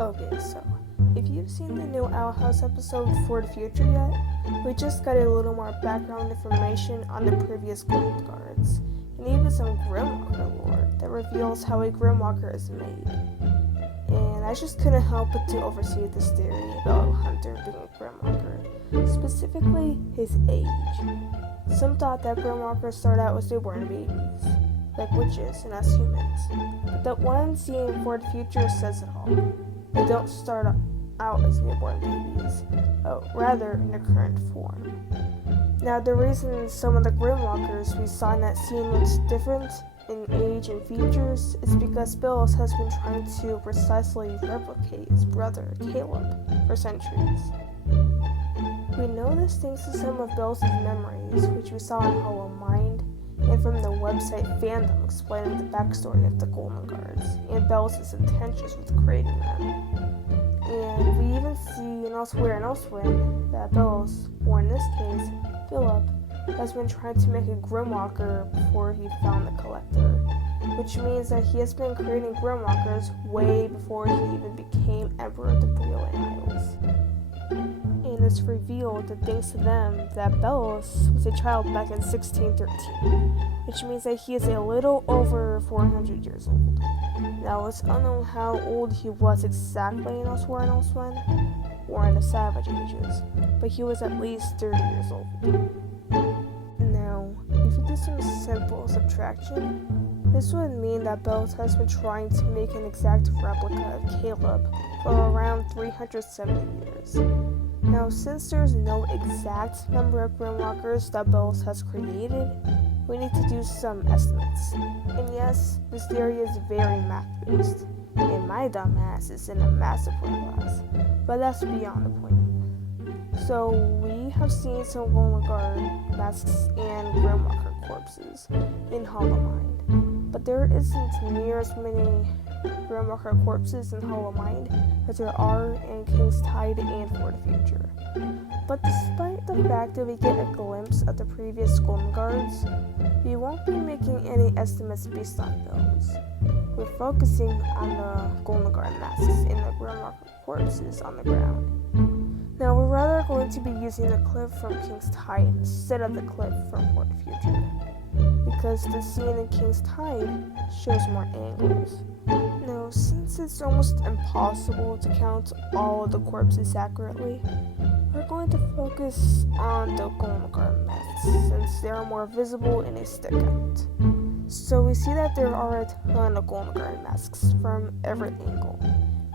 Okay, so if you've seen the new Owl House episode For the Future yet, we just got a little more background information on the previous Golden Guards, and even some grimwalker lore that reveals how a grimwalker is made. And I just couldn't help but to oversee this theory about Hunter being a grimwalker, specifically his age. Some thought that grimwalkers start out as newborn babies, like witches and us humans, but that one scene For the Future says it all. They don't start out as newborn babies, rather in their current form. Now, the reason some of the grimwalkers we saw in that scene looks different in age and features is because Bills has been trying to precisely replicate his brother, Caleb, for centuries. We know this thanks to some of Bills' memories, which we saw in Hollow Mind, and from the website fandom explaining the backstory of the Golden Guards and Bells' intentions with creating them. And we even see elsewhere that Bells, or in this case, Philip, has been trying to make a Grimwalker before he found the Collector, which means that he has been creating Grimwalkers way before he even became Emperor of the Brilliant Isles. And it's revealed that thanks to them that Bellos was a child back in 1613, which means that he is a little over 400 years old. Now it's unknown how old he was exactly in Elsewhere and Elsewhen, or in the Savage Ages, but he was at least 30 years old. Now, if you do some simple subtraction, this would mean that Bells has been trying to make an exact replica of Caleb for around 370 years. Now, since there's no exact number of Grimwalkers that Bells has created, we need to do some estimates. And yes, this theory is very math-based, and my dumb ass is in a massive class, but that's beyond the point. So, we have seen some Golden Guard masks and Grimwalker corpses in Hollow Mind, but there isn't near as many Grimwalker corpses in Hollow Mind as there are in King's Tide and For the Future. But despite the fact that we get a glimpse of the previous Golden Guards, we won't be making any estimates based on those. We're focusing on the Golden Guard masks and the Grimwalker corpses on the ground. Now, we're rather going to be using the clip from King's Tide instead of the clip from For the Future, because the scene in King's Tide shows more angles. Now, since it's almost impossible to count all of the corpses accurately, we're going to focus on the Golden Guard masks, since they are more visible and they stick out. So we see that there are a ton of Golden Guard masks from every angle.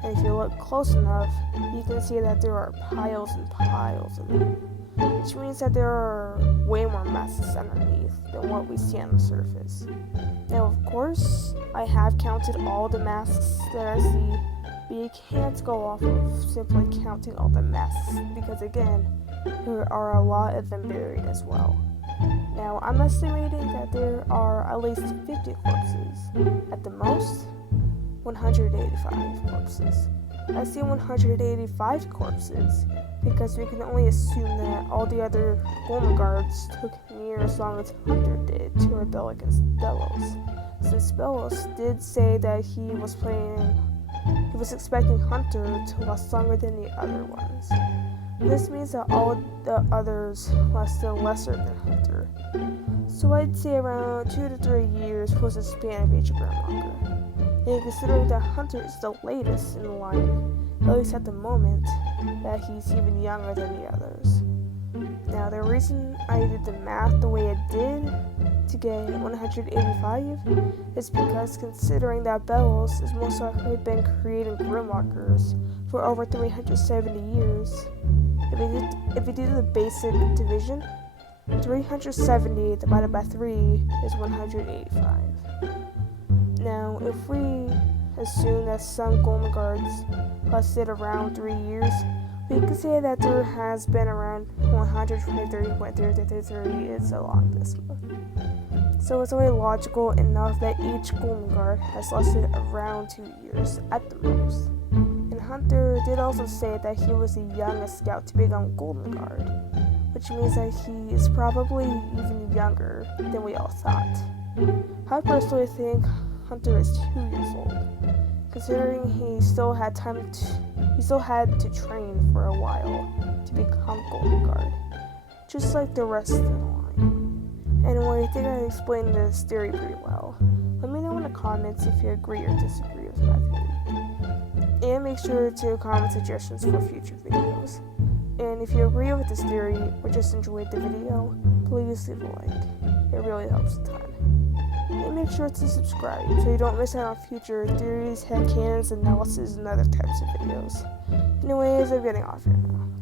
And if you look close enough, you can see that there are piles and piles of them, which means that there are way more masks underneath than what we see on the surface. Now, of course, I have counted all the masks that I see, but you can't go off of simply counting all the masks, because again, there are a lot of them buried as well. Now, I'm estimating that there are at least 50 corpses. At the most, 185 corpses. I say 185 corpses because we can only assume that all the other Golden Guards took near as long as Hunter did to rebel against Bellows, since Bellows did say that he was expecting Hunter to last longer than the other ones. This means that all the others lasted lesser than Hunter. So I'd say around 2 to 3 years was the span of each Grimwalker. And considering that Hunter is the latest in line, at least at the moment, that he's even younger than the others. Now, the reason I did the math the way I did to get 185 is because considering that Bellows has most likely been creating Grimwalkers for over 370 years, if we do the basic division, 370 divided by 3 is 185. Now, if we assume that some Golden Guards lasted around 3 years, we can say that there has been around 123.333. It's a long decimal. So it's only logical enough that each Golden Guard has lasted around 2 years at the most. And Hunter did also say that he was the youngest scout to become Golden Guard, which means that he is probably even younger than we all thought. I personally think Hunter is 2 years old, considering he still had to train for a while to become Gold Guard, just like the rest of the line. Anyway, I think I explained this theory pretty well. Let me know in the comments if you agree or disagree with my theory. And make sure to comment suggestions for future videos. And if you agree with this theory or just enjoyed the video, please leave a like. It really helps a ton. And make sure to subscribe so you don't miss out on future theories, headcanons, analysis, and other types of videos. Anyways, I'm getting off here now.